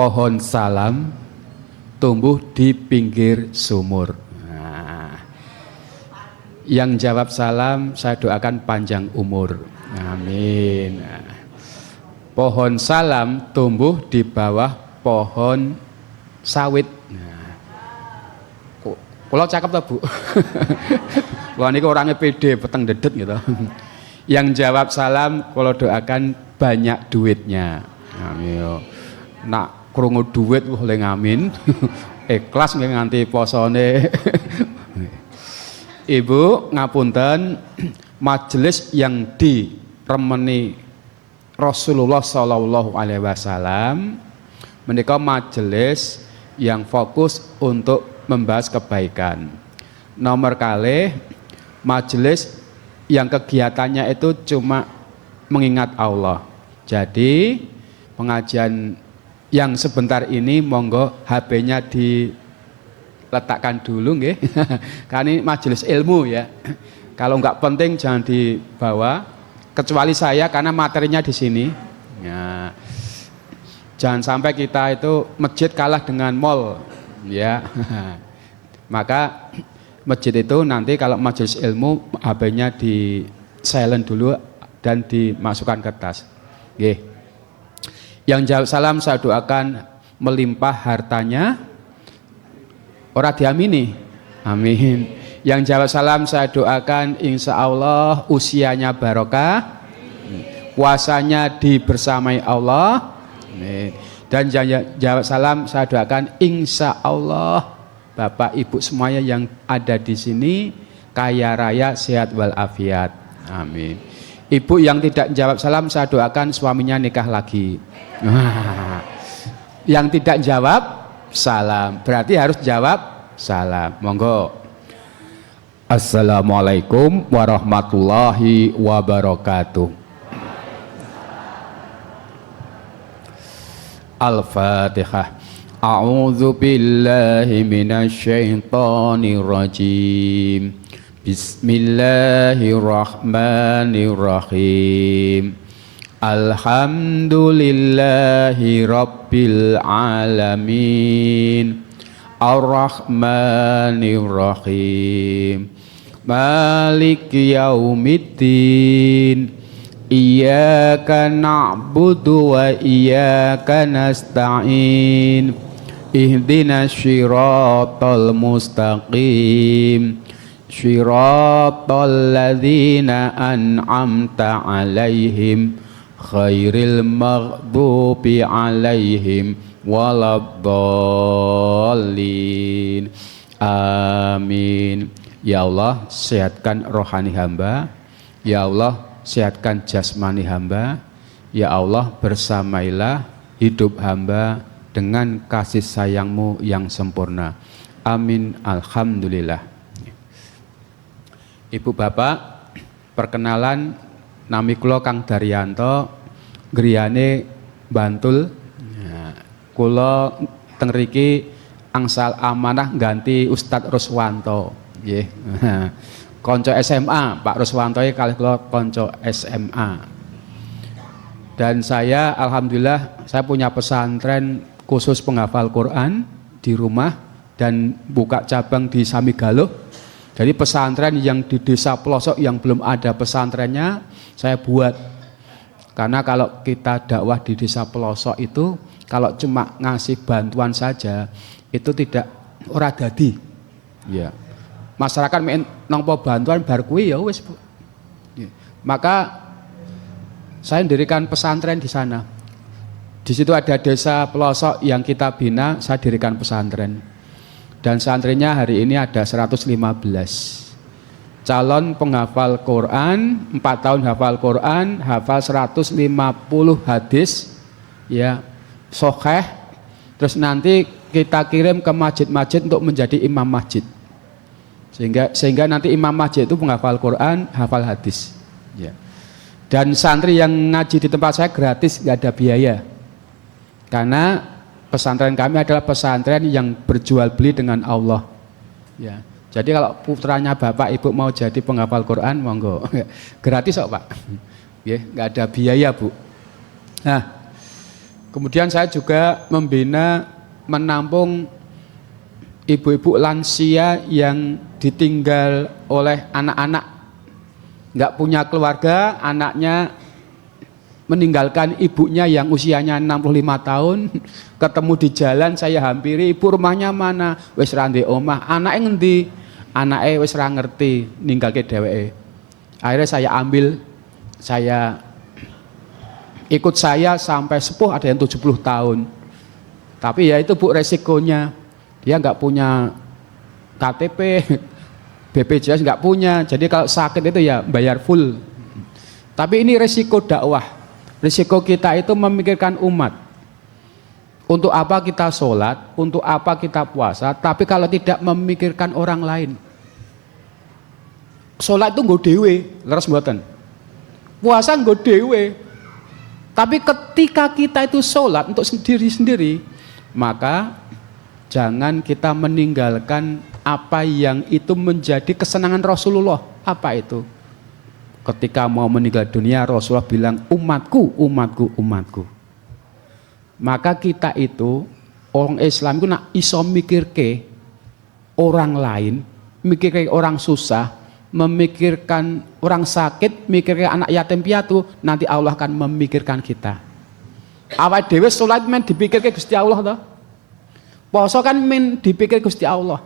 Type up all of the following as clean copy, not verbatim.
pohon salam tumbuh di pinggir sumur. Nah, yang jawab salam saya doakan panjang umur. Amin. Nah, pohon salam tumbuh di bawah pohon sawit. Nah, kalau cakep tak Bu? Wah ini orangnya pede, peteng dedet gitu. Yang jawab salam kalau doakan banyak duitnya. Amin. Nak krungu duit boleh ngamin. Ikhlas nganti posone. Ibu ngapunten, majelis yang diremeni Rasulullah Shallallahu Alaihi Wasallam menika majelis yang fokus untuk membahas kebaikan. Nomor kalih majelis yang kegiatannya itu cuma mengingat Allah. Jadi pengajian yang sebentar ini monggo HP-nya diletakkan dulu nggih. Karena ini majelis ilmu ya. Kalau nggak penting jangan dibawa, kecuali saya karena materinya di sini. Ya. Jangan sampai kita itu masjid kalah dengan mall ya. Maka masjid itu nanti kalau majelis ilmu HP-nya di silent dulu dan dimasukkan ke tas. Nggih. Yang jawab salam saya doakan melimpah hartanya, ora diamini, amin. Yang jawab salam saya doakan insya Allah usianya barokah, puasanya dibersamai Allah, amin. Dan jawab salam saya doakan insya Allah Bapak Ibu semuanya yang ada di sini kaya raya sehat walafiat, amin. Ibu yang tidak jawab salam saya doakan suaminya nikah lagi. Yang tidak jawab salam berarti harus jawab salam. Monggo. Assalamualaikum warahmatullahi wabarakatuh. Al-Fatihah. A'udzu billahi minasy syaithanir rajim. Bismillahirrahmanirrahim. Alhamdulillahi rabbil alamin. Ar-Rahmanir-Rahim. Maliki yaumiddin. Iyyaka na'budu wa iyyaka nasta'in. Ihdinas shiratal mustaqim. Shiratal ladzina an'amta 'alaihim khairil maghdubi 'alaihim waladdallin. Amin. Ya Allah, sehatkan rohani hamba. Ya Allah, sehatkan jasmani hamba. Ya Allah, bersamailah hidup hamba dengan kasih sayangmu yang sempurna. Amin. Alhamdulillah. Ibu bapak, perkenalan, nami kula Kang Daryanto, griyane Bantul. Kula teng mriki angsal amanah ganti Ustadz Ruswanto. Nggih. Kanca SMA, Pak Ruswanto kalih kula kanca SMA. Dan saya alhamdulillah saya punya pesantren khusus penghafal Quran di rumah dan buka cabang di Samigaluh. Jadi pesantren yang di desa pelosok yang belum ada pesantrennya saya buat. Karena kalau kita dakwah di desa pelosok itu kalau cuma ngasih bantuan saja itu tidak ora dadi. Ya. Masyarakat nampa bantuan bar kuwi ya wis. Ya. Maka saya mendirikan pesantren di sana. Di situ ada desa pelosok yang kita bina, saya dirikan pesantren. Dan santrinya hari ini ada 115. Calon penghafal Quran, 4 tahun hafal Quran, hafal 150 hadis, ya, sahih. Terus nanti kita kirim ke masjid-masjid untuk menjadi imam masjid. Sehingga nanti imam masjid itu penghafal Quran, hafal hadis. Ya. Dan santri yang ngaji di tempat saya gratis, nggak ada biaya. Karena pesantren kami adalah pesantren yang berjual beli dengan Allah. Ya. Jadi kalau putranya bapak ibu mau jadi penghafal Quran, monggo. Gratis kok Pak. Ya, nggak ada biaya Bu. Nah, Kemudian saya juga menampung ibu-ibu lansia yang ditinggal oleh anak-anak, nggak punya keluarga, anaknya meninggalkan ibunya yang usianya 65 tahun, ketemu di jalan, saya hampiri, ibu rumahnya mana? Wis ra ndek omah. Anake ngendi? Anake wis ra ngerti, ninggalke dheweke. Akhirnya saya ambil, saya ikut saya sampai sepuh, ada yang 70 tahun. Tapi ya itu Bu resikonya. Dia nggak punya KTP, BPJS nggak punya. Jadi kalau sakit itu ya bayar full. Tapi ini resiko dakwah. Resiko kita itu memikirkan umat. Untuk apa kita sholat, untuk apa kita puasa, tapi kalau tidak memikirkan orang lain. Sholat itu nggo dhewe, leres mboten? Puasa nggo dhewe. Tapi ketika kita itu sholat untuk sendiri-sendiri, maka jangan kita meninggalkan apa yang itu menjadi kesenangan Rasulullah. Apa itu? Ketika mau meninggal dunia, Rasulullah bilang, umatku, umatku, umatku. Maka kita itu, orang Islam itu nak iso mikirke orang lain, mikirke orang susah, memikirkan orang sakit, mikirkan anak yatim piatu, nanti Allah akan memikirkan kita. Awake dhewe salat men dipikirke Gusti Allah toh. Poso kan men dipikir Gusti Allah.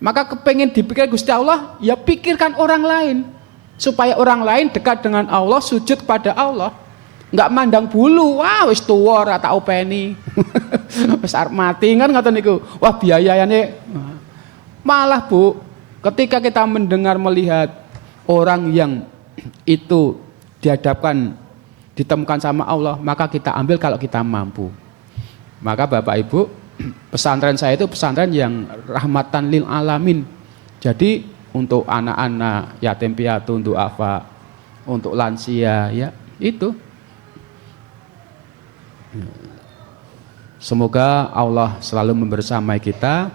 Maka kepengen dipikir Gusti Allah, ya pikirkan orang lain. Supaya orang lain dekat dengan Allah, sujud pada Allah. Enggak mandang bulu, wah wis tuwa ora tak openi. Wis arep mati kan ngoten niku. Wah biayane. Malah Bu, ketika kita mendengar melihat orang yang itu ditemukan sama Allah, maka kita ambil kalau kita mampu. Maka Bapak Ibu, pesantren saya itu pesantren yang rahmatan lil alamin. Jadi untuk anak-anak yatim piatu, untuk apa? Untuk lansia, ya itu. Semoga Allah selalu membersamai kita.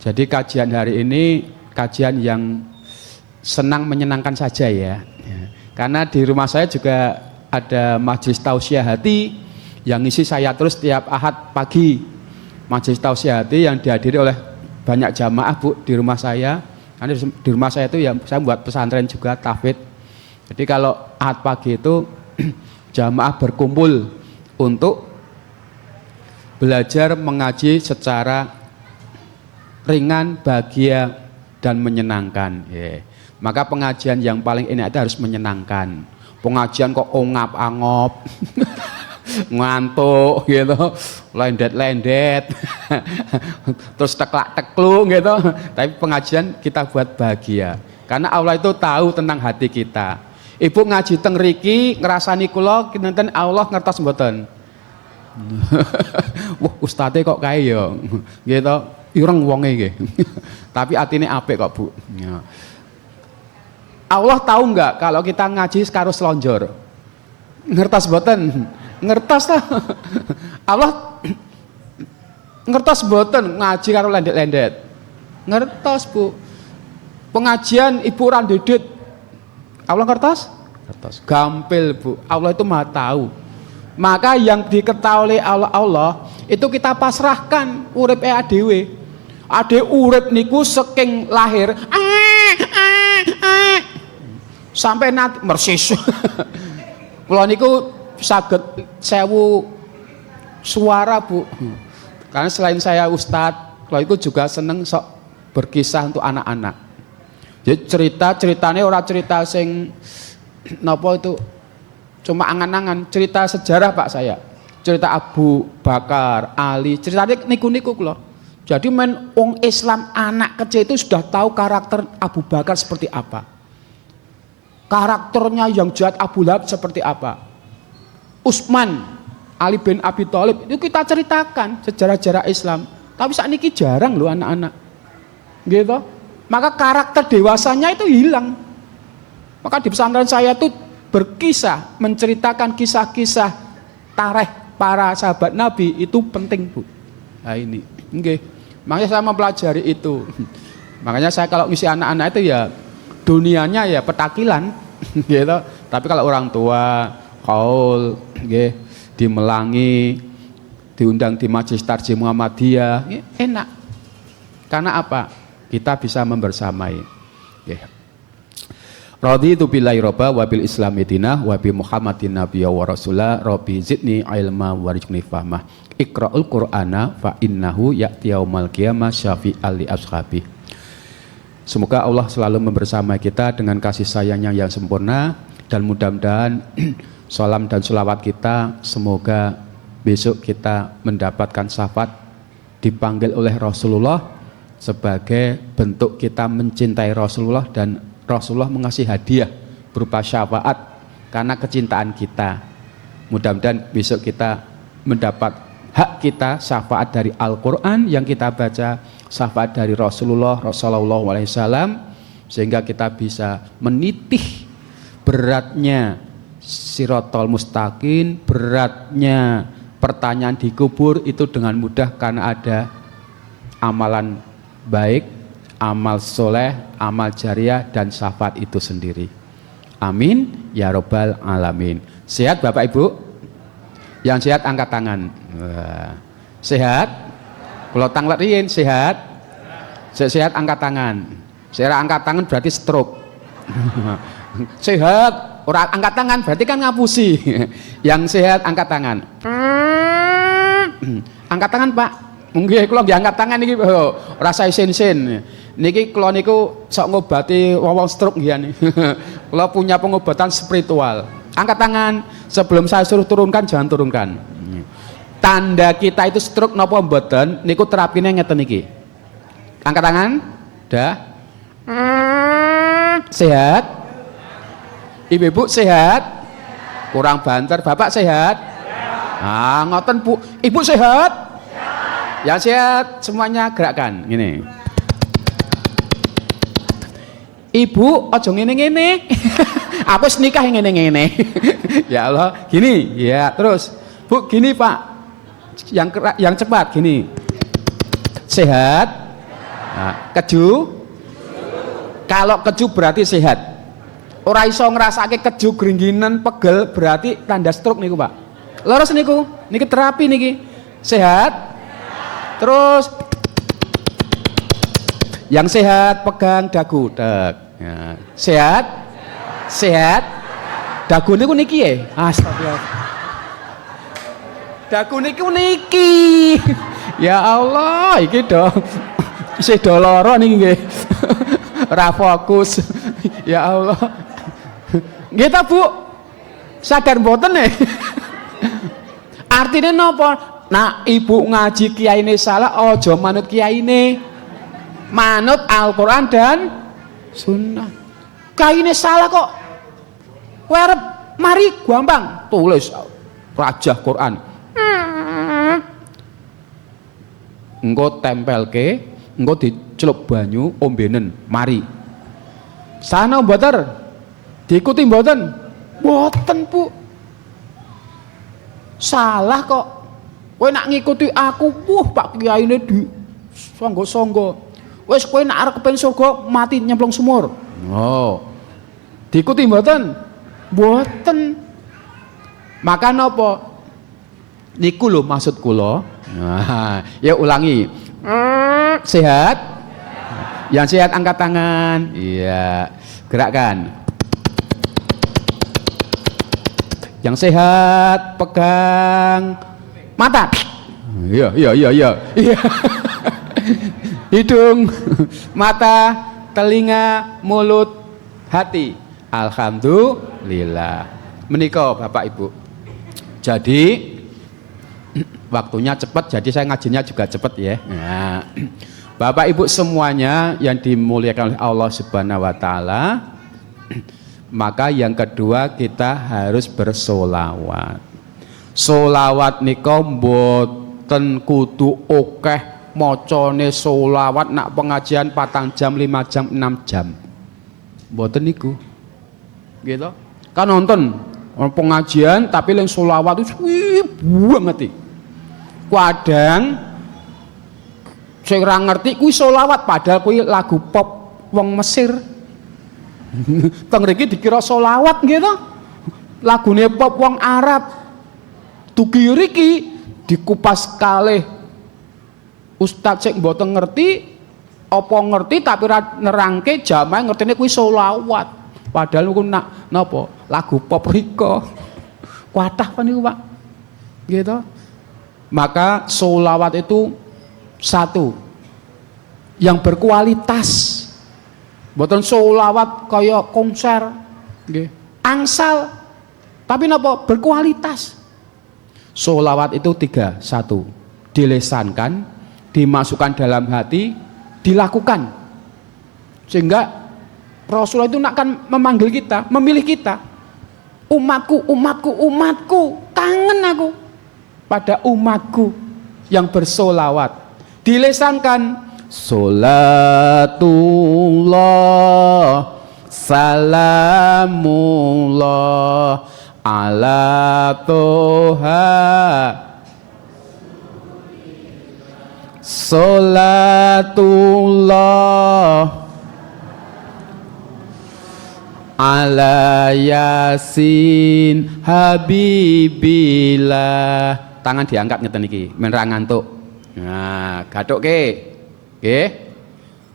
Jadi kajian hari ini kajian yang senang menyenangkan saja ya. Karena di rumah saya juga ada majelis tausiah hati yang ngisi saya terus tiap Ahad pagi. Majelis tausiah hati yang dihadiri oleh banyak jamaah Bu di rumah saya. Karena di rumah saya itu ya saya buat pesantren juga tahfidz. Jadi kalau Ahad pagi itu jamaah berkumpul untuk belajar mengaji secara ringan, bahagia dan menyenangkan. Maka pengajian yang paling enak itu harus menyenangkan. Pengajian kok ongap-angop, ngantuk gitu, lendet-lendet, terus teklak-tekluk gitu. Tapi pengajian kita buat bahagia. Karena Allah itu tahu tentang hati kita. Ibu ngaji teng riki ngrasani kula kinten Allah ngertos mboten? Wah, ustadze kok kae ya. Gitu. Ireng wonge nggih. Tapi atine apik kok, Bu. Ya. Allah tahu enggak kalau kita ngaji karo selonjor? Ngertos mboten? Ngertos ta? Allah ngertos mboten ngaji karo lendet-lendet? Ngertos, Bu. Pengajian ibu ora ndedit. Allah ngertos? Ngertos. Gampil, Bu. Allah itu Maha tahu. Maka yang diketahui Allah itu kita pasrahkan urip dhewe. Ade urip niku saking lahir sampai nanti mersis. Kula niku saged 1000 suara Bu. Karena selain saya ustadz, kula itu juga seneng sok berkisah untuk anak-anak. Jadi ceritanya orang cerita sing napa itu cuma angan-angan, cerita sejarah Pak saya. Cerita Abu Bakar, Ali, ceritanya niku-niku kula. Jadi men wong Islam anak kecil itu sudah tahu karakter Abu Bakar seperti apa. Karakternya yang jahat Abu Lahab seperti apa. Utsman, Ali bin Abi Thalib itu kita ceritakan sejarah-sejarah Islam. Tapi saat ini jarang loh anak-anak. Gitu. Maka karakter dewasanya itu hilang. Maka di pesantren saya itu berkisah, menceritakan kisah-kisah tarikh para sahabat Nabi itu penting Bu. Nah ini, okay. Makanya saya mempelajari itu. Makanya saya kalau ngisi anak-anak itu ya dunianya ya petakilan, gitu. Tapi kalau orang tua, kaul, dimelangi, diundang di Majelis Tarjih Muhammadiyah, enak. Karena apa? Kita bisa membersamai. Raditu billahi robba wa bil islami dinah wa bi Muhammadin nabiyya wa rasulah rabbi zidni ilma warzuqni fahmah. Iqra'ul Qur'ana fa innahu ya'ti yaumal qiyamah syafi'al li ashabi. Semoga Allah selalu membersamai kita dengan kasih sayangnya yang sempurna, dan mudah-mudahan salam dan selawat kita semoga besok kita mendapatkan syafaat dipanggil oleh Rasulullah sebagai bentuk kita mencintai Rasulullah, dan Rasulullah mengasih hadiah berupa syafaat karena kecintaan kita. Mudah-mudahan besok kita mendapat hak kita syafaat dari Al-Quran yang kita baca, syafaat dari Rasulullah SAW, sehingga kita bisa menitih beratnya Siratal Mustaqim, beratnya pertanyaan di kubur itu dengan mudah karena ada amalan baik, amal soleh, amal jariah, dan syafaat itu sendiri. Amin ya robbal alamin. Sehat Bapak Ibu? Yang sehat angkat tangan. Sehat? Kalau tanglet riyin sehat? Sehat angkat tangan. Sehat angkat tangan berarti stroke. Sehat, orang angkat tangan berarti kan ngapusi. Yang sehat angkat tangan. Angkat tangan Pak. Mungkin kalau diangkat tangan niki rasa sen-sen. Niki kalau niku sok ngobati wong stroke nggih. Kalau punya pengobatan spiritual. Angkat tangan. Sebelum saya suruh turunkan jangan turunkan. Tanda kita itu stroke napa mboten niku terapine ngeten niki. Angkat tangan. Dah. Sehat? Ibu-ibu sehat? Kurang banter. Bapak sehat? Ah, ngoten Bu. Ibu sehat? Yang sehat semuanya gerakkan gini. Ibu ojo ngene-ngene. Aku nikah ngene-ngene. Ya Allah, gini. Ya, terus. Bu, gini Pak. Yang cepat gini. Sehat? Nah, keju? Kalau keju berarti sehat. Ora iso ngrasake keju gringginan pegel berarti tanda stroke niku, Pak. Leres niku. Niki terapi niki. Sehat? Terus yang sehat pegang dagu, ya. Sehat, sehat, dagu niku niki ya, astagfirullah. Dagu niku niki, ya Allah, iki dong, isih do lara niki nggih, ora fokus, ya Allah. Nggih ta Bu, sadar mboten nih? Artinya napa? Nah, ibu ngaji kiai ini salah, ojo manut kiai ini, manut Al-Quran dan Sunnah. Kiai ini salah kok, werep, mari gampang, tulis rajah Quran, engko tempel ke, engko dicelup banyu, ombenen, mari. Sana mboten, diikuti mboten, mboten Bu, salah kok. Kowe nak ngikuti aku, Pak Kiai ini di songgo-songgo. Wes kowe nak arep kepen surga mati nyemplung sumur. Oh. Diikuti mboten? Mboten. Maka napa? Niku lho maksud kula. Nah, ya ulangi. Sehat? Yang sehat angkat tangan. Iya. Gerakkan. Yang sehat pegang mata. Iya. Hidung, mata, telinga, mulut, hati. Alhamdulillah. Menika Bapak Ibu. Jadi waktunya cepat, jadi saya ngajinya juga cepat ya. Nah, Bapak Ibu semuanya yang dimuliakan oleh Allah Subhanahu wa taala, maka yang kedua kita harus bersolawat. Solawat nika mboten kudu akeh macane solawat nak pengajian 4 jam, 5 jam, 6 jam. Mboten niku. Gitu. Kan nonton pengajian tapi yang solawat itu banget. Kadang sing ora ngerti kuwi solawat padahal kuwi lagu pop wong Mesir. Teng mriki dikira solawat gitu. Lagune pop wong Arab. Dugi riki dikupas kalih ustaz sing mboten ngerti apa ngerti tapi ra nerangke jamaah ngertine kuwi selawat. Padahal niku napa? Lagu pop rika. Kuatah kan niku, Pak. Gitu. Maka selawat itu satu yang berkualitas. Mboten selawat kaya konser nggih. Angsal. Tapi napa? Berkualitas. Selawat itu tiga. Satu, dilesankan, dimasukkan dalam hati, dilakukan. Sehingga Rasulullah itu akan memanggil kita, memilih kita. Umatku, umatku, umatku, kangen aku pada umatku yang bersolawat. Dilesankan, solatullah salamullah ala toha solatullah ala yasin habibillah. Tangan diangkat ngeten iki men ra ngantuk. Nah, gathukke. Nggih.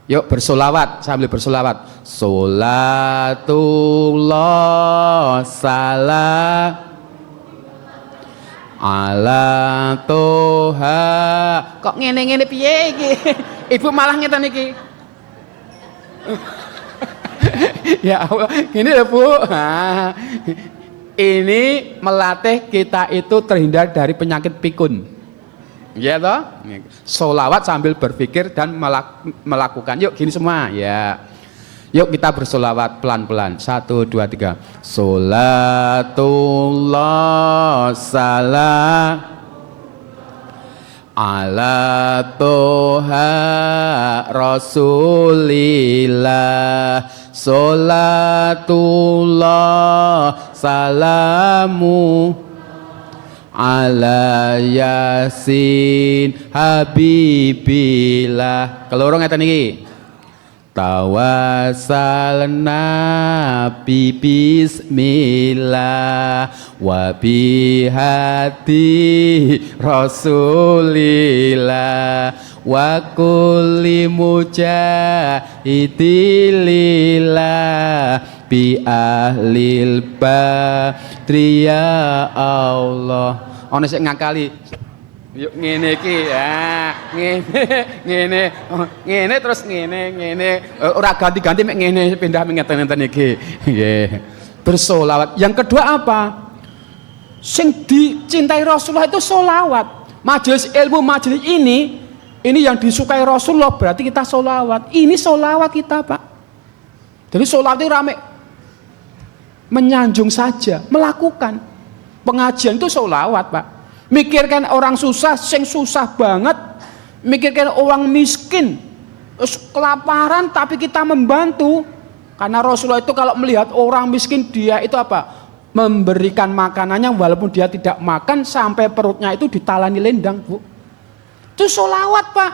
Yuk bersolawat sambil bersolawat. Solatullah salam ala toha. Kok ngene-ngene piye iki? Ibu malah ngeten iki. Ya Allah, gini ya Bu. Nah, ini melatih kita itu terhindar dari penyakit pikun. Ya toh? Sholawat sambil berpikir dan melakukan. Yuk gini semua ya. Yuk kita bersolawat pelan-pelan. 1, 2, 3. Solatullah salam ala toha rasulillah. Solatullah salamu ala yasin habibillah. Keloro ngeten iki. Tawassalna bi bismillah wa bihati rasulillah wa kulli mujahidilillah bi ahlil badri ya Allah. Ono sing ngakali. Yuk ngene iki ya, ngene terus ngene. Ora ganti-ganti mek ngene pindah ngeten-ngeten iki. Nggih. Bersolawat. Yang kedua apa? Sing dicintai Rasulullah itu solawat. Majelis ilmu majelis ini yang disukai Rasulullah berarti kita solawat. Ini solawat kita, Pak. Jadi solawat itu rame menyanjung saja, melakukan. Pengajian itu solawat, Pak. Mikirkan orang susah, sing susah banget. Mikirkan orang miskin, kelaparan tapi kita membantu. Karena Rasulullah itu kalau melihat orang miskin dia itu apa? Memberikan makanannya walaupun dia tidak makan sampai perutnya itu ditalani lendang, Bu. Itu solawat, Pak.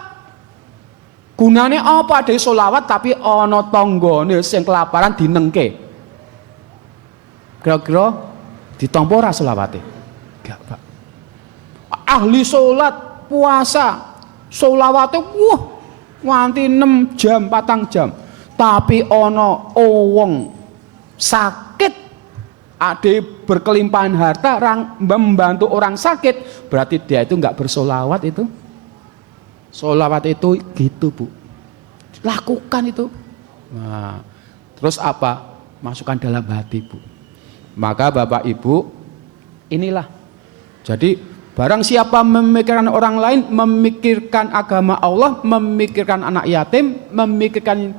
Gunanya apa? Ada solawat tapi ono tonggone sing kelaparan dinengke. Kira-kira ditampa ora solawate? Enggak, Pak. Ahli sholat, puasa, sholawatnya nganti 6 jam, 4 jam. Tapi ono wong sakit, ade berkelimpahan harta, membantu orang sakit, berarti dia itu enggak bersolawat itu. Solawat itu gitu, Bu. Lakukan itu. Nah, terus apa? Masukkan dalam hati, Bu. Maka Bapak Ibu, inilah. Jadi barang siapa memikirkan orang lain, memikirkan agama Allah, memikirkan anak yatim, memikirkan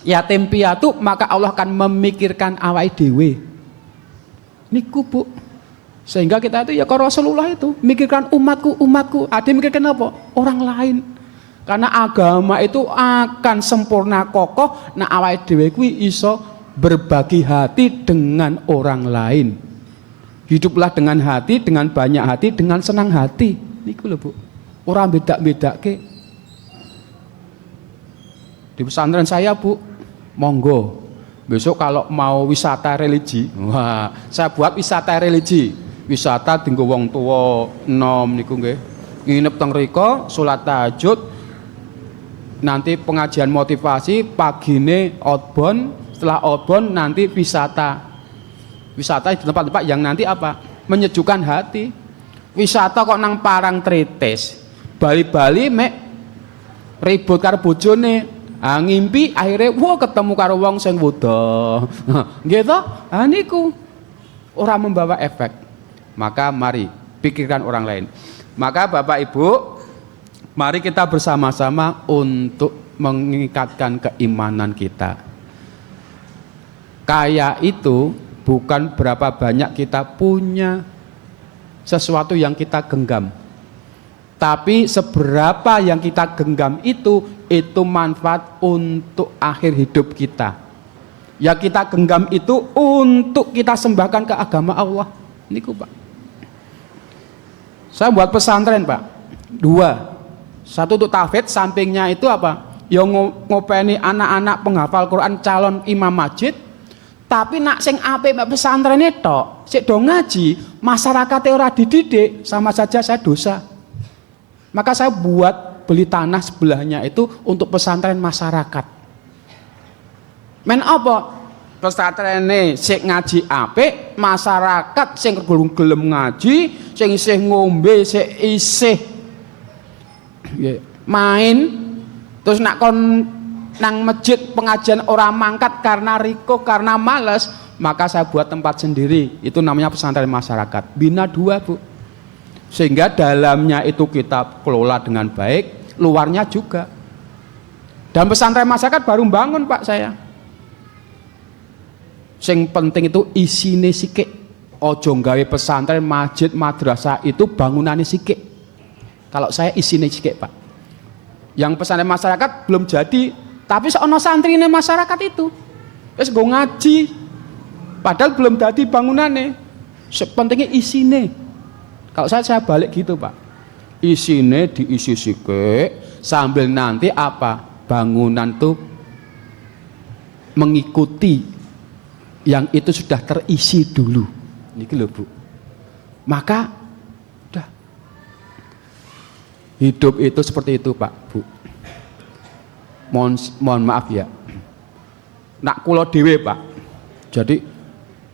yatim piatu, maka Allah akan memikirkan awake dhewe. Niku, Bu. Sehingga kita itu ya kalau Rasulullah itu mikirkan umatku, umatku. Ada mikirkan apa? Orang lain. Karena agama itu akan sempurna kokoh, nah awake dhewe kuwi iso berbagi hati dengan orang lain. Hiduplah dengan hati, dengan banyak hati, dengan senang hati. Niku lho, Bu. Ora beda-bedake. Di pesantren saya, Bu, monggo. Besok kalau mau wisata religi, wah, saya buat wisata religi. wisata dienggo wong tuwa enom niku nggih. Nginep teng mriko, salat tahajud, nanti pengajian motivasi, pagine outbound, setelah outbound nanti wisata. Wisata di tempat-tempat yang nanti apa? Menyejukkan hati. Wisata kok nang Parang Tritis. Bali-bali mek ribut karo bojone. Ngimpi akhirnya ketemu karo wong sing wuda. Nggih to? Niku ora membawa efek. Maka mari pikirkan orang lain. Maka Bapak Ibu, mari kita bersama-sama untuk meningkatkan keimanan kita. Kaya itu bukan berapa banyak kita punya sesuatu yang kita genggam, tapi seberapa yang kita genggam itu manfaat untuk akhir hidup kita. Yang kita genggam itu untuk kita sembahkan ke agama Allah. Niku Pak. Saya buat pesantren Pak, 2. Satu untuk tahfidz, sampingnya itu apa? Yang ngopeni anak-anak penghafal Quran calon imam masjid. Tapi nak sing apik mek pesantren tok, sik do ngaji, masyarakate ora dididik, sama saja saya dosa. Maka saya buat beli tanah sebelahnya itu untuk pesantren masyarakat. Men apa? Pesantrene sik ngaji apik, masyarakat sing gelem ngaji, sing isih ngombe, sik isih main, terus nak kon nang masjid pengajian orang mangkat karena riko, karena males, maka saya buat tempat sendiri. Itu namanya pesantren masyarakat. Bina 2 Bu. Sehingga dalamnya itu kita kelola dengan baik, luarnya juga. Dan pesantren masyarakat baru bangun Pak saya. Sing penting itu isine sithik. Ojo gawe pesantren, masjid, madrasah itu bangunannya sithik. Kalau saya isine sithik Pak. Yang pesantren masyarakat belum jadi, tapi seono santrine masyarakat itu wis nggo ngaji, padahal belum jadi bangunannya. Sepentingnya isine. Kalau saya balik gitu Pak, isine diisi sithik sambil nanti apa, bangunan tuh mengikuti yang itu sudah terisi dulu. Niki lho Bu. Maka udah hidup itu seperti itu Pak Bu. Mohon maaf ya, nak kula dhewe Pak. Jadi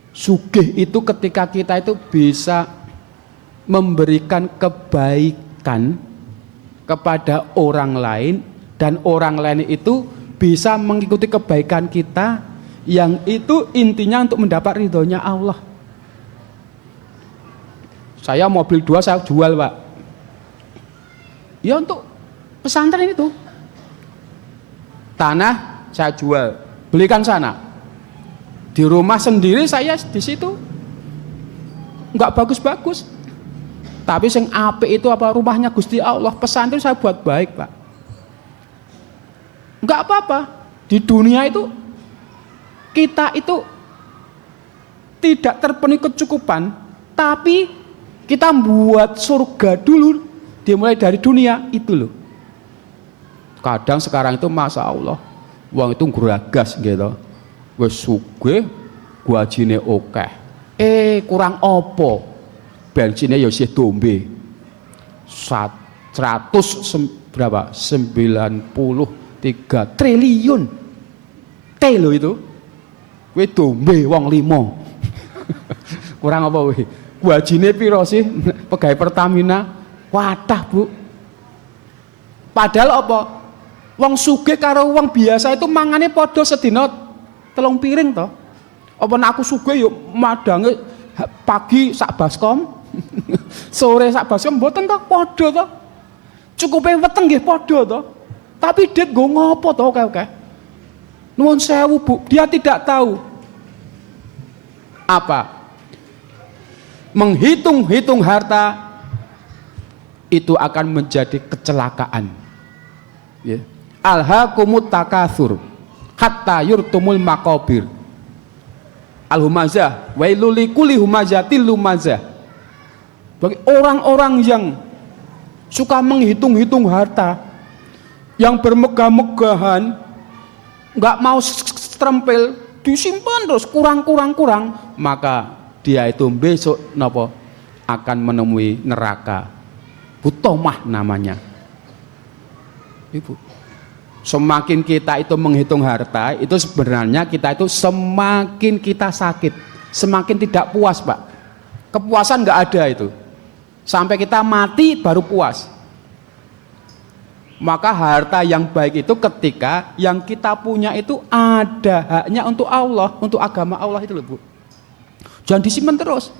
sugih itu ketika kita itu bisa memberikan kebaikan kepada orang lain, dan orang lain itu bisa mengikuti kebaikan kita, yang itu intinya untuk mendapat ridhonya Allah. Saya mobil 2 saya jual Pak, ya untuk pesantren itu. Tanah saya jual, belikan sana. Di rumah sendiri saya di situ nggak bagus-bagus, tapi sing apik itu apa, rumahnya Gusti Allah. Pesantren saya buat baik Pak. Nggak apa-apa. Di dunia itu kita itu tidak terpenuhi kecukupan, tapi kita buat surga dulu, dimulai dari dunia itu loh. Kadang sekarang itu Masya Allah, uang itu geragas gitu. Wes sugih, gajine akeh. Kurang opo? Bensinnya ya isih dombe. 93 triliun. T lho itu. Kowe dombe wong 5. Kurang apa kowe? Gajine piro sih pegawai Pertamina? Wadah, Bu. Padahal apa? Wong sugih karo wong biasa itu mangane padha sedina 3 piring to. Apa nek aku sugih yo madange pagi sak baskom, sore sak baskom mboten to, padha to. Cukupe weteng nggih padha to. Tapi dia nggo ngopo to oke-oke. Nuwun sewu Bu, dia tidak tahu apa? Menghitung-hitung harta itu akan menjadi kecelakaan. Ya. Alhaakumut takatsur hatta yurtumul maqabir. Al-humazah wailul likulli humazatil lumazah. Bagi orang-orang yang suka menghitung-hitung harta, yang bermegah-megahan, nggak mau strempel, disimpan terus kurang, maka dia itu besok napa akan menemui neraka. Hutomah namanya. Ibu, semakin kita itu menghitung harta, itu sebenarnya kita itu semakin kita sakit, semakin tidak puas, Pak. Kepuasan nggak ada itu. Sampai kita mati baru puas. Maka harta yang baik itu ketika yang kita punya itu ada haknya untuk Allah, untuk agama Allah itu loh, Bu. Jangan disimpan terus.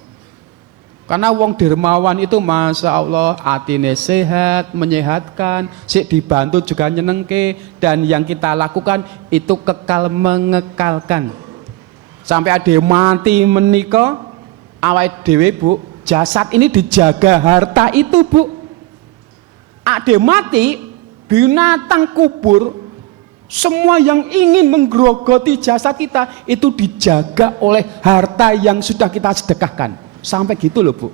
Karena wong dermawan itu Masya Allah atine sehat, menyehatkan, sik dibantu juga nyenengke, dan yang kita lakukan itu kekal mengekalkan. Sampai ada mati menika awake dhewe, Bu, jasad ini dijaga harta itu, Bu. Ade mati, binatang kubur, semua yang ingin menggerogoti jasad kita itu dijaga oleh harta yang sudah kita sedekahkan. Sampai gitu loh, Bu.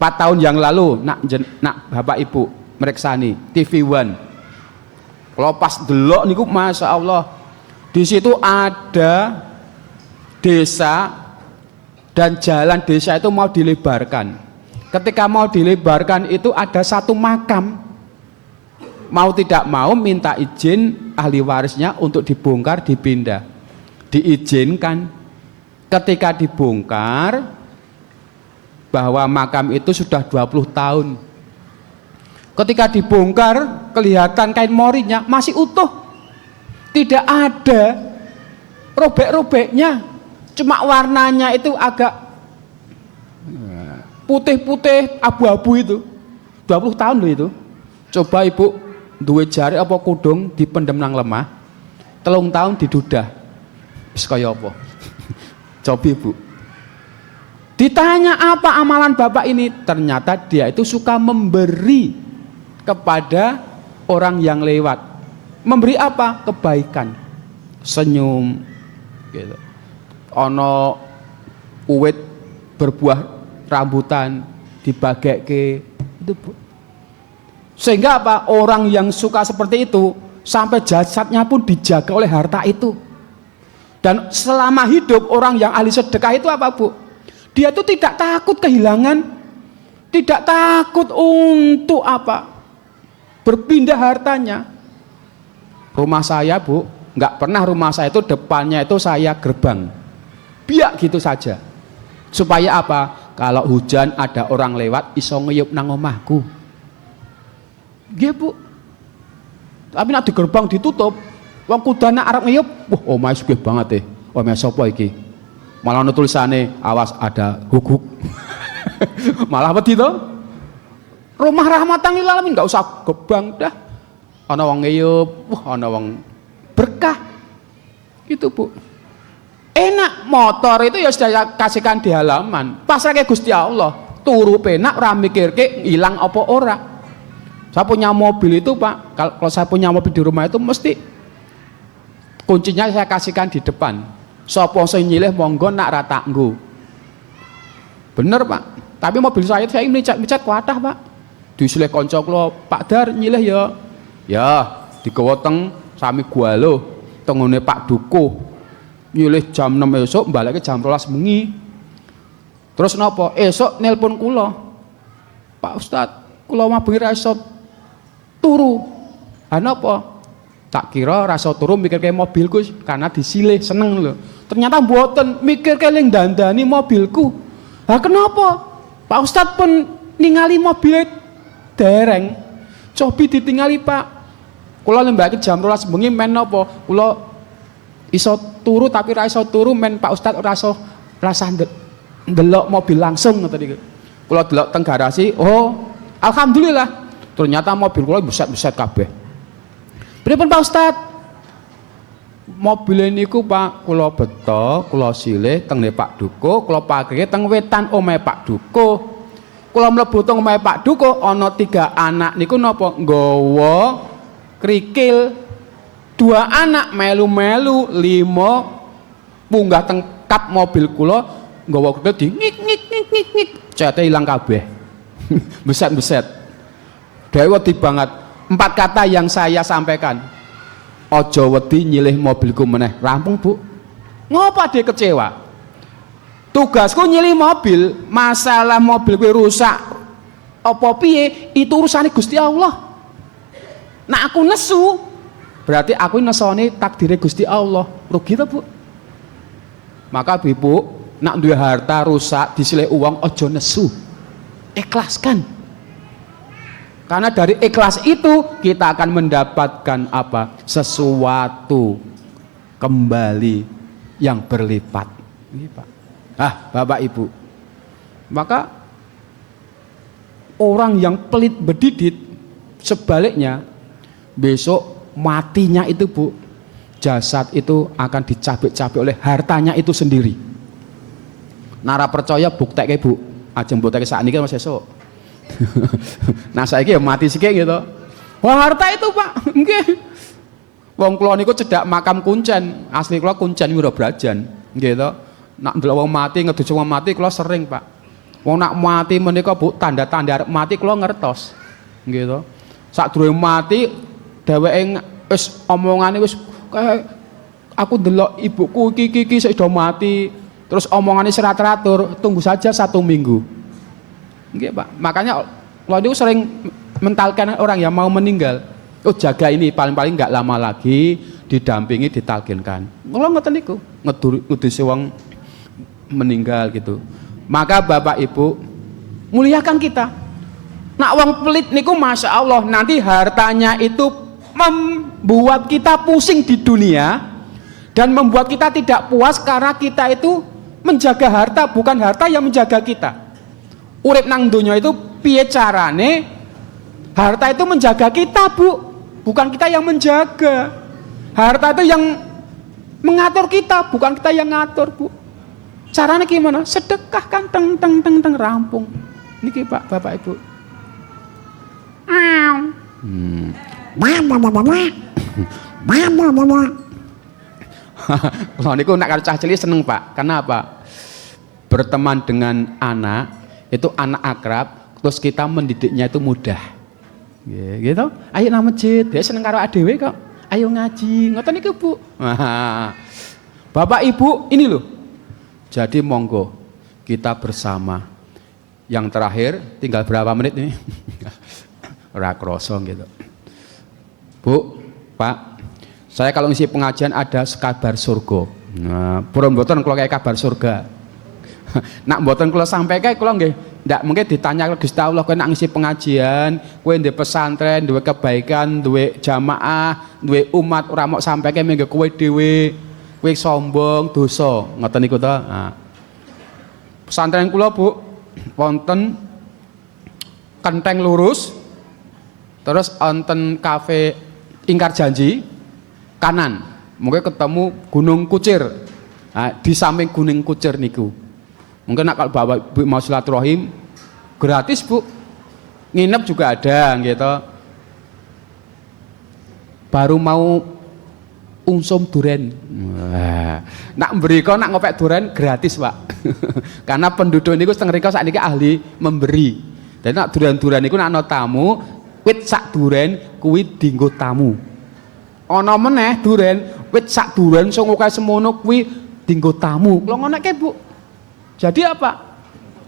4 tahun yang lalu nak Bapak Ibu mereksani TV One. Kalau pas delok niku Masya Allah, di situ ada desa dan jalan desa itu mau dilebarkan. Ketika mau dilebarkan itu ada satu makam. Mau tidak mau minta izin ahli warisnya untuk dibongkar, dipindah. Diizinkan. Ketika dibongkar bahwa makam itu sudah 20 tahun. Ketika dibongkar kelihatan kain morinya masih utuh. Tidak ada robek-robeknya. Cuma warnanya itu agak putih-putih, abu-abu itu. 20 tahun loh itu. Coba Ibu duwe jari apa kudung dipendem nang lemah. 3 tahun didudah. Wis kaya apa? Coba Ibu. Ditanya apa amalan Bapak ini? Ternyata dia itu suka memberi kepada orang yang lewat. Memberi apa? Kebaikan. Senyum gitu. Ono uwit berbuah rambutan dibageke itu, Bu. Sehingga apa? Orang yang suka seperti itu sampai jasadnya pun dijaga oleh harta itu. Dan selama hidup orang yang ahli sedekah itu apa, Bu? Dia itu tidak takut kehilangan, tidak takut untuk apa? Berpindah hartanya. Rumah saya, Bu, nggak pernah rumah saya itu depannya itu saya gerbang. Biak gitu saja. Supaya apa? Kalau hujan ada orang lewat iso ngeyup nang omahku. Nggih, Bu. Tapi nek di gerbang ditutup, wong kudane arep ngeyup, wah omahe sugih banget omahe sapa iki? Malah ono tulisane awas ada guguk. Malah wedi to? Rumah rahmatan lil alamin enggak usah gerbang dah. Ana wong ngeyup, wah ana wong berkah. Gitu, Bu. Enak motor itu ya sudah kasihkan di halaman. Pasrahke Gusti Allah, turu penak ora mikirke ilang apa ora. Saya punya mobil itu, Pak, kalau saya punya mobil di rumah itu mesti kuncinya saya kasihkan di depan. Sapa sing nyilih monggo nak ra tak nggo. Bener, Pak. Tapi mobil saya micat kuatah, Pak. Disilih kanca kula, Pak Dar nyilih ya. Ya, digawa teng sami gualo tengone Pak Dukuh. Nyilih jam 6 esuk, balekke jam 12 bengi. Terus napa? Esuk nelpon kula. Pak Ustad, kula mabengi ra iso turu. Napa? Tak kira rasa turu mikirke mobilku karena disilih seneng lho. Ternyata mboten, mikirke ling dandani mobilku. Lah kenapa? Pak Ustad pun ningali mobil dereng. Cobi ditingali, Pak. Kula lembake jam 12 bengi men napa? Kula iso turu tapi ra iso turu men Pak Ustad ora iso rasah ndelok mobil langsung ngoten iki. Kula delok teng garasi, oh alhamdulillah. Ternyata mobil kula beset-beset kabeh. Pripun Pak Ustad? Mobil niku Pak kula beto, kula silih teng Pak Dukuh, kula parkir teng wetan omahe Pak Dukuh. Kula mlebu teng omahe Pak Dukuh ana 3 anak niku napa nggawa krikil. 2 anak melu-melu, 5 munggah teng kap mobil kula nggawa krikil di ngik. Cete ilang kabeh. Beset-beset. Dewe wedi banget. 4 kata yang saya sampaikan. Ojo wedi nyilih mobilku meneh. Rampung, Bu. Ngopo dia kecewa? Tugasku nyili mobil, masalah mobil gue rusak apa piye itu urusane Gusti Allah. Nah aku nesu, berarti aku nesoni takdirnya Gusti Allah. Rugi ta, Bu? Maka Ibu, nak duwe harta rusak disilih uang ojo nesu. Ikhlaskan. Karena dari ikhlas itu kita akan mendapatkan apa? Sesuatu kembali yang berlipat. Ini, Pak. Bapak Ibu. Maka orang yang pelit bedidit sebaliknya besok matinya itu, Bu, jasad itu akan dicabik-cabik oleh hartanya itu sendiri. Nara percaya buktekke, Bu. Ajeng buktekke sakniki Mas esuk. Nah saiki ya mati sithik gitu. Wah harta itu, Pak. Nggih. Wong kula niku cedhak makam Kuncen. Asli kula Kuncen Wirabrajan. Nggih to. Nak ndelok wong mati, ngedusi wong mati kula sering, Pak. Wong nak mati menika, Bu, tanda-tanda arep mati kula ngertos. Nggih to. Sadurunge mati dheweke wis omongane wis aku ndelok ibuku iki sudah mati. Terus omongannya serat teratur, tunggu saja 1 minggu. Nggih, Pak. Makanya kalau itu sering mentalkan orang yang mau meninggal. Oh jaga ini, paling-paling nggak lama lagi didampingi, ditalkinkan. Kalau ngoten niku, ngedurisi wong meninggal gitu. Maka Bapak Ibu muliakan kita. Nak wong pelit niku masya Allah nanti hartanya itu membuat kita pusing di dunia dan membuat kita tidak puas karena kita itu menjaga harta, bukan harta yang menjaga kita. Urip nang donya itu piye carane harta itu menjaga kita, Bu, bukan kita yang menjaga. Harta itu yang mengatur kita, bukan kita yang ngatur, Bu. Caranya gimana? Sedekah kan teng rampung. Niki Pak, Bapak Ibu. Kalau niku nak karo cah cilik seneng, Pak. Kenapa? Berteman dengan anak itu anak akrab, terus kita mendidiknya itu mudah. Gitu. Ayo nang masjid, dia seneng karo adewe kok. Ayo ngaji, ngoten niku, Bu. Bapak Ibu, ini loh. Jadi monggo kita bersama. Yang terakhir tinggal berapa menit ini? Ora kroso gitu. Bu, Pak, saya kalau ngisi pengajian ada kabar surga. Nah, purun mboten kula kayak kabar surga. Nak mboten kula sampaikan kula nggih ndak mungkin ditanya ke Gusti Allah kowe nak ngisi pengajian, kowe ndek pesantren, duwe kebaikan, duwe jamaah, duwe umat ora mok sampaikan mengko kowe dhewe, kowe sombong, dosa. Ngoten niku to. Nah. Pesantren kula, Bu, wonten kenteng lurus. Terus wonten kafe Ingkar Janji kanan, mungkin ketemu Gunung Kucir. Nah, di samping Gunung Kucir niku. Mungkin nak kalau Bapak Ibu mau silaturahim gratis, Bu. Nginep juga ada gitu. Baru mau ungsum duren. Nak mberiko nak ngopek duren gratis, Pak. Karena penduduk niku teng mriko sakniki ahli memberi. Jadi nak duren-duren niku nak ana tamu wit sak duren kuwi dienggo tamu. Ana meneh duren wit sak duren sing akeh semono kuwi dienggo tamu. Kula ngonekke, Bu. Jadi apa?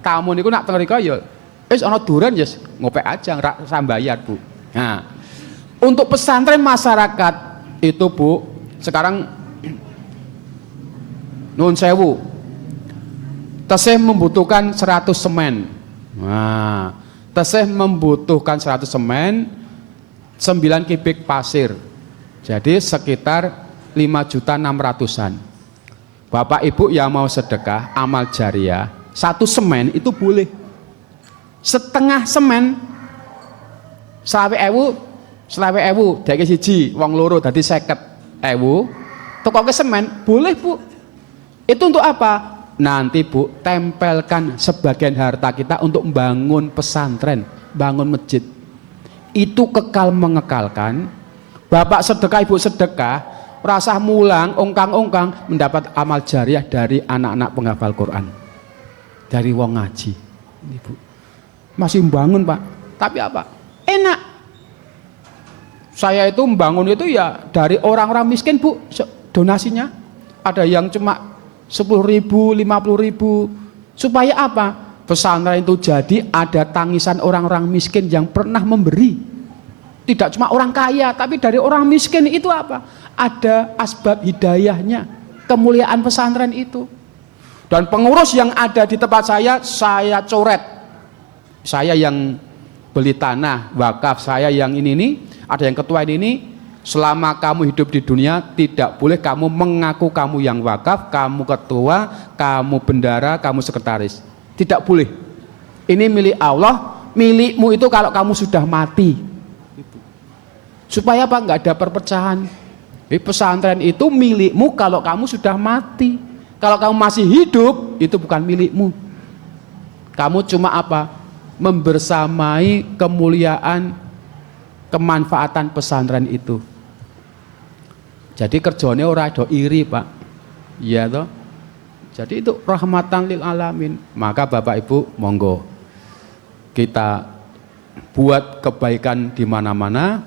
Tamu niku nak teng mriko ya wis ana duren ya ngopek aja ora sambayar, Bu. Nah, untuk pesantren masyarakat itu, Bu, sekarang nuwun sewu. Tesih membutuhkan 100 semen. Nah, tesih membutuhkan 100 semen, 9 kubik pasir. Jadi sekitar 5.600.000-an. Bapak Ibu yang mau sedekah amal jariah, 1 semen itu boleh. Setengah semen 20.000 dek siji, wong loro dadi 50.000. Tukoke semen boleh, Bu. Itu untuk apa? Nanti, Bu, tempelkan sebagian harta kita untuk membangun pesantren, bangun masjid. Itu kekal mengekalkan. Bapak sedekah, Ibu sedekah, rasa mulang, ongkang-ongkang mendapat amal jariah dari anak-anak penghafal Quran, dari wong ngaji. Ini, Bu, masih membangun, Pak. Tapi apa? Enak. Saya itu membangun itu ya dari orang-orang miskin, Bu, donasinya. Ada yang cuma 10.000, 50.000. Supaya apa? Pesantren itu jadi ada tangisan orang-orang miskin yang pernah memberi. Tidak cuma orang kaya, tapi dari orang miskin itu apa? Ada asbab hidayahnya, kemuliaan pesantren itu. Dan pengurus yang ada di tempat saya coret. Saya yang beli tanah, wakaf, saya yang ini, ada yang ketua ini. Selama kamu hidup di dunia, tidak boleh kamu mengaku kamu yang wakaf, kamu ketua, kamu bendara, kamu sekretaris. Tidak boleh. Ini milik Allah, milikmu itu kalau kamu sudah mati. Supaya apa? Nggak ada perpecahan. Pesantren itu milikmu kalau kamu sudah mati. Kalau kamu masih hidup, itu bukan milikmu. Kamu cuma apa? Membersamai kemuliaan, kemanfaatan pesantren itu. Jadi kerjanya orang do iri, Pak. Iya toh? Jadi itu rahmatan lil alamin. Maka Bapak Ibu monggo kita buat kebaikan di mana-mana.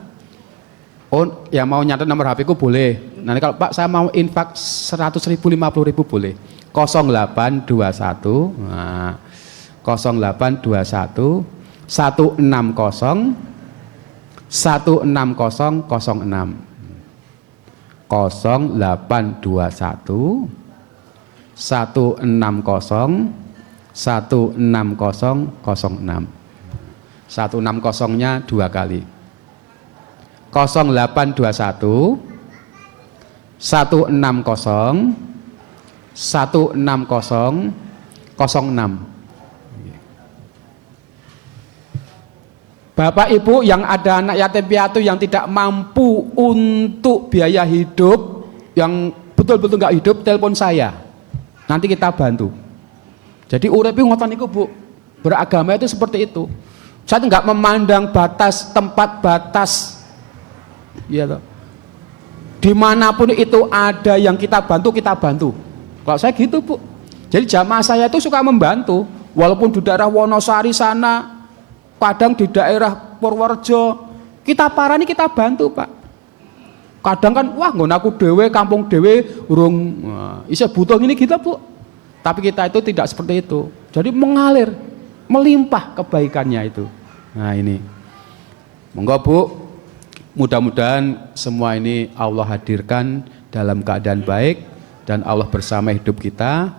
Oh, yang mau nyatet nomor HP ku boleh. Nanti kalau Pak saya mau infak 100.000, 50.000 boleh. 0821 nah, 0821 160 16006 0821 160 16006 160-nya 2 kali 0821 160 16006. Bapak Ibu yang ada anak yatim piatu yang tidak mampu untuk biaya hidup, yang betul-betul nggak hidup, telepon saya. Nanti kita bantu. Jadi uripe ngoten niku, Bu. Beragama itu seperti itu. Saya nggak memandang batas, tempat batas. Iya toh. Dimanapun itu ada yang kita bantu, kita bantu. Kalau saya gitu, Bu. Jadi jamaah saya itu suka membantu, walaupun di daerah Wonosari sana, kadang di daerah Purworejo, kita parani kita bantu, Pak. Kadang kan, wah nggon aku dewe, kampung dewe, urung isa butuh ini kita, Bu. Tapi kita itu tidak seperti itu. Jadi mengalir, melimpah kebaikannya itu. Nah ini, monggo Bu, mudah-mudahan semua ini Allah hadirkan dalam keadaan baik dan Allah bersama hidup kita.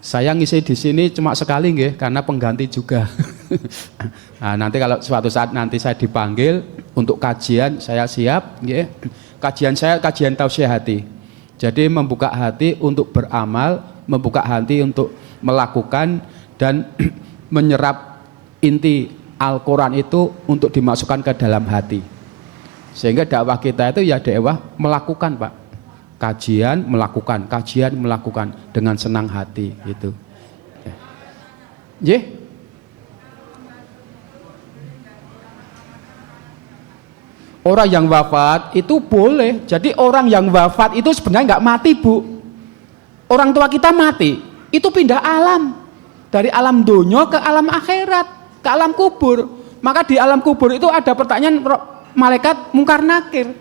Saya ngisi di sini cuma sekali nggih, karena pengganti juga. Nah, nanti kalau suatu saat nanti saya dipanggil untuk kajian, saya siap nggih. Kajian saya kajian tausiah hati. Jadi membuka hati untuk beramal, membuka hati untuk melakukan dan menyerap inti Al-Qur'an itu untuk dimasukkan ke dalam hati. Sehingga dakwah kita itu ya dakwah melakukan, Pak. Kajian melakukan dengan senang hati gitu. Nggih. Orang yang wafat itu boleh. Jadi orang yang wafat itu sebenarnya nggak mati, Bu. Orang tua kita mati, itu pindah alam. Dari alam dunia ke alam akhirat, ke alam kubur. Maka di alam kubur itu ada pertanyaan malaikat mungkar nakir.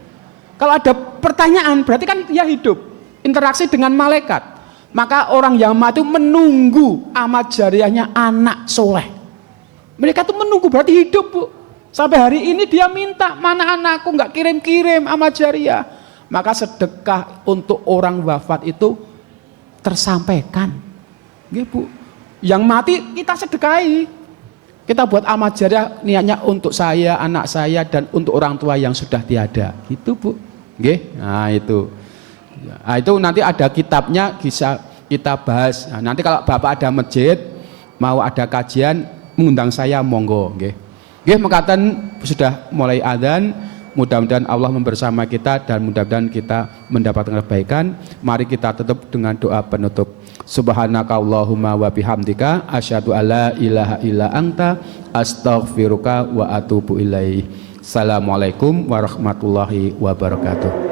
Kalau ada pertanyaan berarti kan dia hidup, interaksi dengan malaikat. Maka orang yang mati menunggu amal jariahnya anak soleh. Mereka tuh menunggu berarti hidup, Bu. Sampai hari ini dia minta, mana anakku nggak kirim-kirim amal jariah. Maka sedekah untuk orang wafat itu tersampaikan. Gitu, Bu. Yang mati kita sedekahi. Kita buat amal jariah niatnya untuk saya, anak saya, dan untuk orang tua yang sudah tiada. Gitu, Bu. Nggih, nah itu. Nah, itu nanti ada kitabnya bisa kita bahas. Nah, nanti kalau Bapak ada masjid, mau ada kajian, mengundang saya monggo, nggih. Nggih, mekaten sudah mulai adzan. Mudah-mudahan Allah membersama kita dan mudah-mudahan kita mendapatkan kebaikan. Mari kita tutup dengan doa penutup. Subhanakallahumma wa bihamdika asyhadu alla ilaha illa anta astaghfiruka wa atubu ilaik. Assalamualaikum warahmatullahi wabarakatuh.